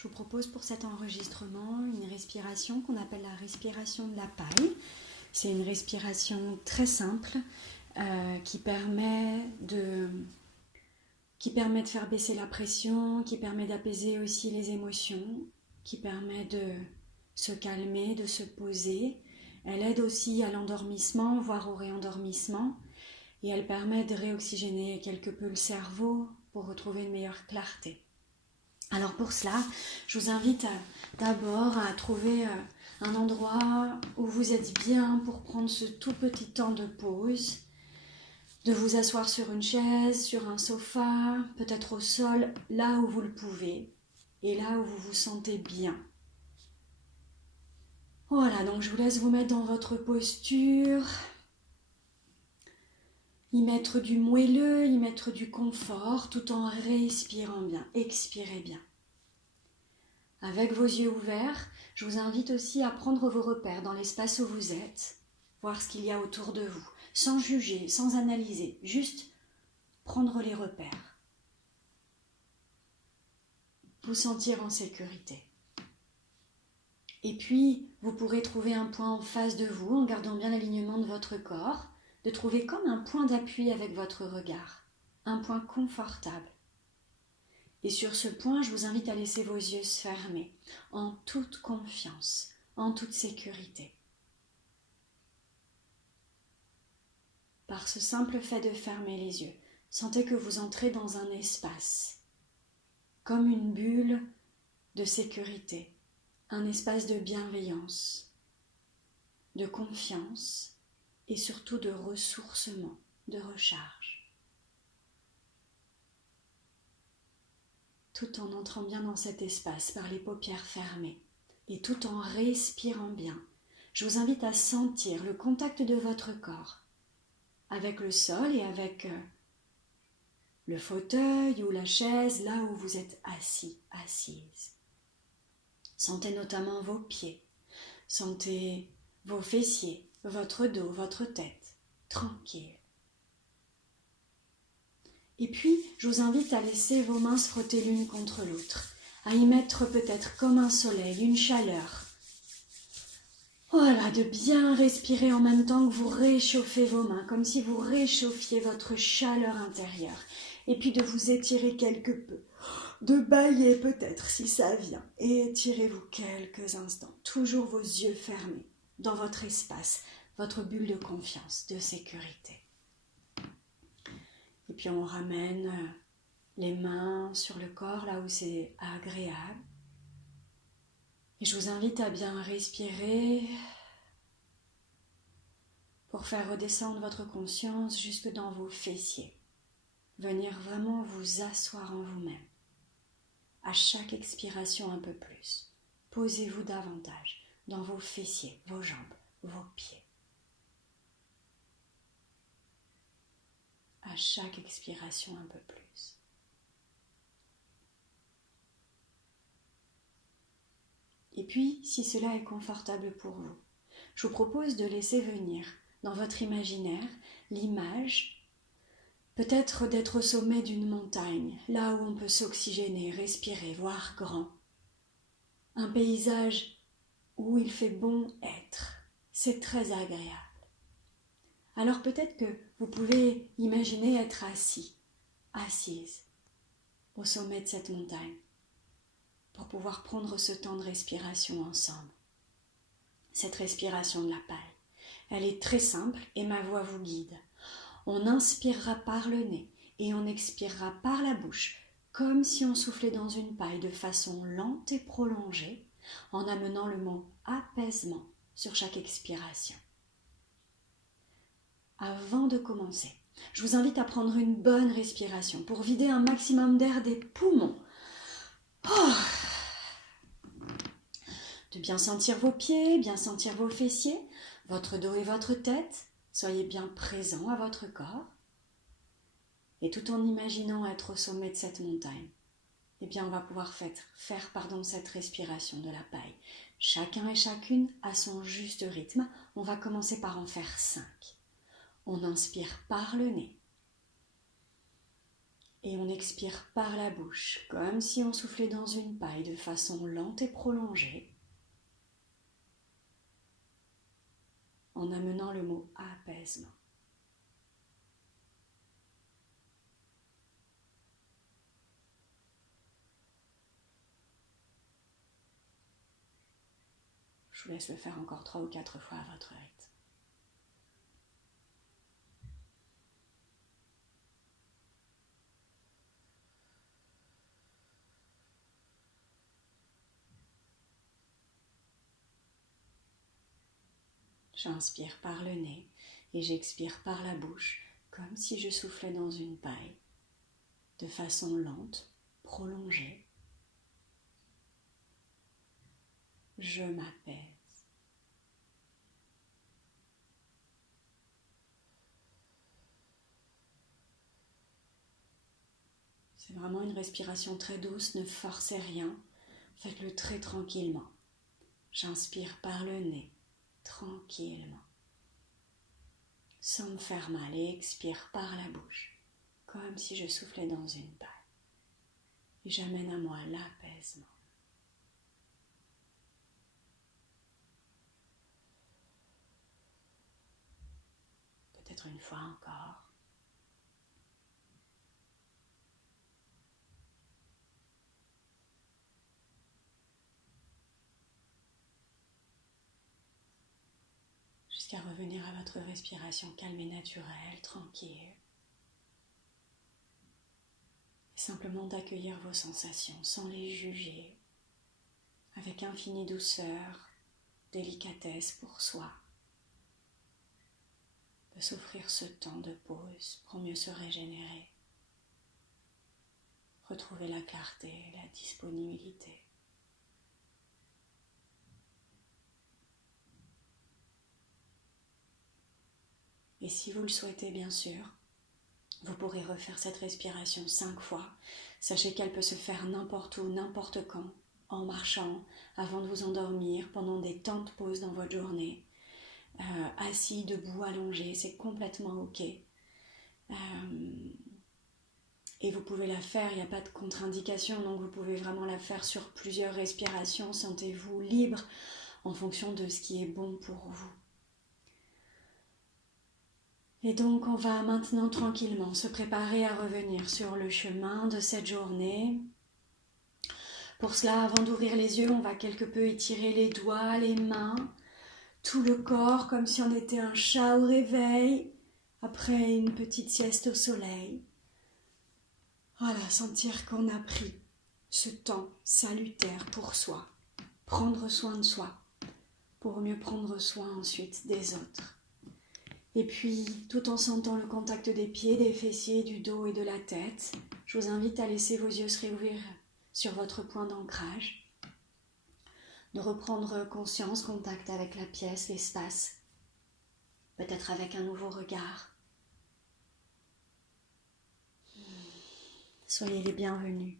Je vous propose pour cet enregistrement une respiration qu'on appelle la respiration de la paille. C'est une respiration très simple qui permet de faire baisser la pression, qui permet d'apaiser aussi les émotions, qui permet de se calmer, de se poser. Elle aide aussi à l'endormissement, voire au réendormissement, et elle permet de réoxygéner quelque peu le cerveau pour retrouver une meilleure clarté. Alors pour cela, je vous invite d'abord à trouver un endroit où vous êtes bien pour prendre ce tout petit temps de pause, de vous asseoir sur une chaise, sur un sofa, peut-être au sol, là où vous le pouvez et là où vous vous sentez bien. Voilà, donc je vous laisse vous mettre dans votre posture, y mettre du moelleux, y mettre du confort tout en respirant bien, expirez bien. Avec vos yeux ouverts, je vous invite aussi à prendre vos repères dans l'espace où vous êtes, voir ce qu'il y a autour de vous, sans juger, sans analyser, juste prendre les repères. Vous sentir en sécurité. Et puis, vous pourrez trouver un point en face de vous, en gardant bien l'alignement de votre corps, de trouver comme un point d'appui avec votre regard, un point confortable. Et sur ce point, je vous invite à laisser vos yeux se fermer, en toute confiance, en toute sécurité. Par ce simple fait de fermer les yeux, sentez que vous entrez dans un espace, comme une bulle de sécurité, un espace de bienveillance, de confiance et surtout de ressourcement, de recharge. Tout en entrant bien dans cet espace par les paupières fermées et tout en respirant bien, je vous invite à sentir le contact de votre corps avec le sol et avec le fauteuil ou la chaise là où vous êtes assis, assise. Sentez notamment vos pieds, sentez vos fessiers, votre dos, votre tête, tranquille. Et puis, je vous invite à laisser vos mains se frotter l'une contre l'autre, à y mettre peut-être comme un soleil, une chaleur. Voilà, de bien respirer en même temps que vous réchauffez vos mains, comme si vous réchauffiez votre chaleur intérieure. Et puis de vous étirer quelque peu, de bâiller peut-être si ça vient. Et étirez-vous quelques instants, toujours vos yeux fermés, dans votre espace, votre bulle de confiance, de sécurité. Et puis on ramène les mains sur le corps, là où c'est agréable. Et je vous invite à bien respirer pour faire redescendre votre conscience jusque dans vos fessiers. Venir vraiment vous asseoir en vous-même. À chaque expiration un peu plus. Posez-vous davantage dans vos fessiers, vos jambes, vos pieds. À chaque expiration un peu plus. Et puis, si cela est confortable pour vous, je vous propose de laisser venir dans votre imaginaire l'image peut-être d'être au sommet d'une montagne, là où on peut s'oxygéner, respirer, voir grand. Un paysage où il fait bon être. C'est très agréable. Alors peut-être que vous pouvez imaginer être assis, assise, au sommet de cette montagne, pour pouvoir prendre ce temps de respiration ensemble. Cette respiration de la paille, elle est très simple et ma voix vous guide. On inspirera par le nez et on expirera par la bouche, comme si on soufflait dans une paille de façon lente et prolongée, en amenant le mot apaisement sur chaque expiration. Avant de commencer, je vous invite à prendre une bonne respiration pour vider un maximum d'air des poumons. De bien sentir vos pieds, bien sentir vos fessiers, votre dos et votre tête. Soyez bien présent à votre corps. Et tout en imaginant être au sommet de cette montagne, eh bien on va pouvoir faire cette respiration de la paille. Chacun et chacune à son juste rythme. On va commencer par en faire 5. On inspire par le nez. Et on expire par la bouche, comme si on soufflait dans une paille de façon lente et prolongée, en amenant le mot apaisement. Je vous laisse le faire encore 3 ou 4 fois à votre rythme. J'inspire par le nez et j'expire par la bouche, comme si je soufflais dans une paille, de façon lente, prolongée. Je m'apaise. C'est vraiment une respiration très douce, ne forcez rien, faites-le très tranquillement. J'inspire par le nez, tranquillement, sans me faire mal, et expire par la bouche, comme si je soufflais dans une paille. Et j'amène à moi l'apaisement. Peut-être une fois encore. Jusqu'à revenir à votre respiration calme et naturelle, tranquille. Et simplement d'accueillir vos sensations sans les juger, avec infinie douceur, délicatesse pour soi. De s'offrir ce temps de pause pour mieux se régénérer. Retrouver la clarté, la disponibilité. Et si vous le souhaitez, bien sûr, vous pourrez refaire cette respiration 5 fois. Sachez qu'elle peut se faire n'importe où, n'importe quand, en marchant, avant de vous endormir, pendant des temps de pause dans votre journée. Assis, debout, allongé, c'est complètement ok. Et vous pouvez la faire, il n'y a pas de contre-indication, donc vous pouvez vraiment la faire sur plusieurs respirations. Sentez-vous libre en fonction de ce qui est bon pour vous. Et donc on va maintenant tranquillement se préparer à revenir sur le chemin de cette journée. Pour cela, avant d'ouvrir les yeux, on va quelque peu étirer les doigts, les mains, tout le corps comme si on était un chat au réveil, après une petite sieste au soleil. Voilà, sentir qu'on a pris ce temps salutaire pour soi, prendre soin de soi, pour mieux prendre soin ensuite des autres. Et puis, tout en sentant le contact des pieds, des fessiers, du dos et de la tête, je vous invite à laisser vos yeux se réouvrir sur votre point d'ancrage, de reprendre conscience, contact avec la pièce, l'espace, peut-être avec un nouveau regard. Soyez les bienvenus.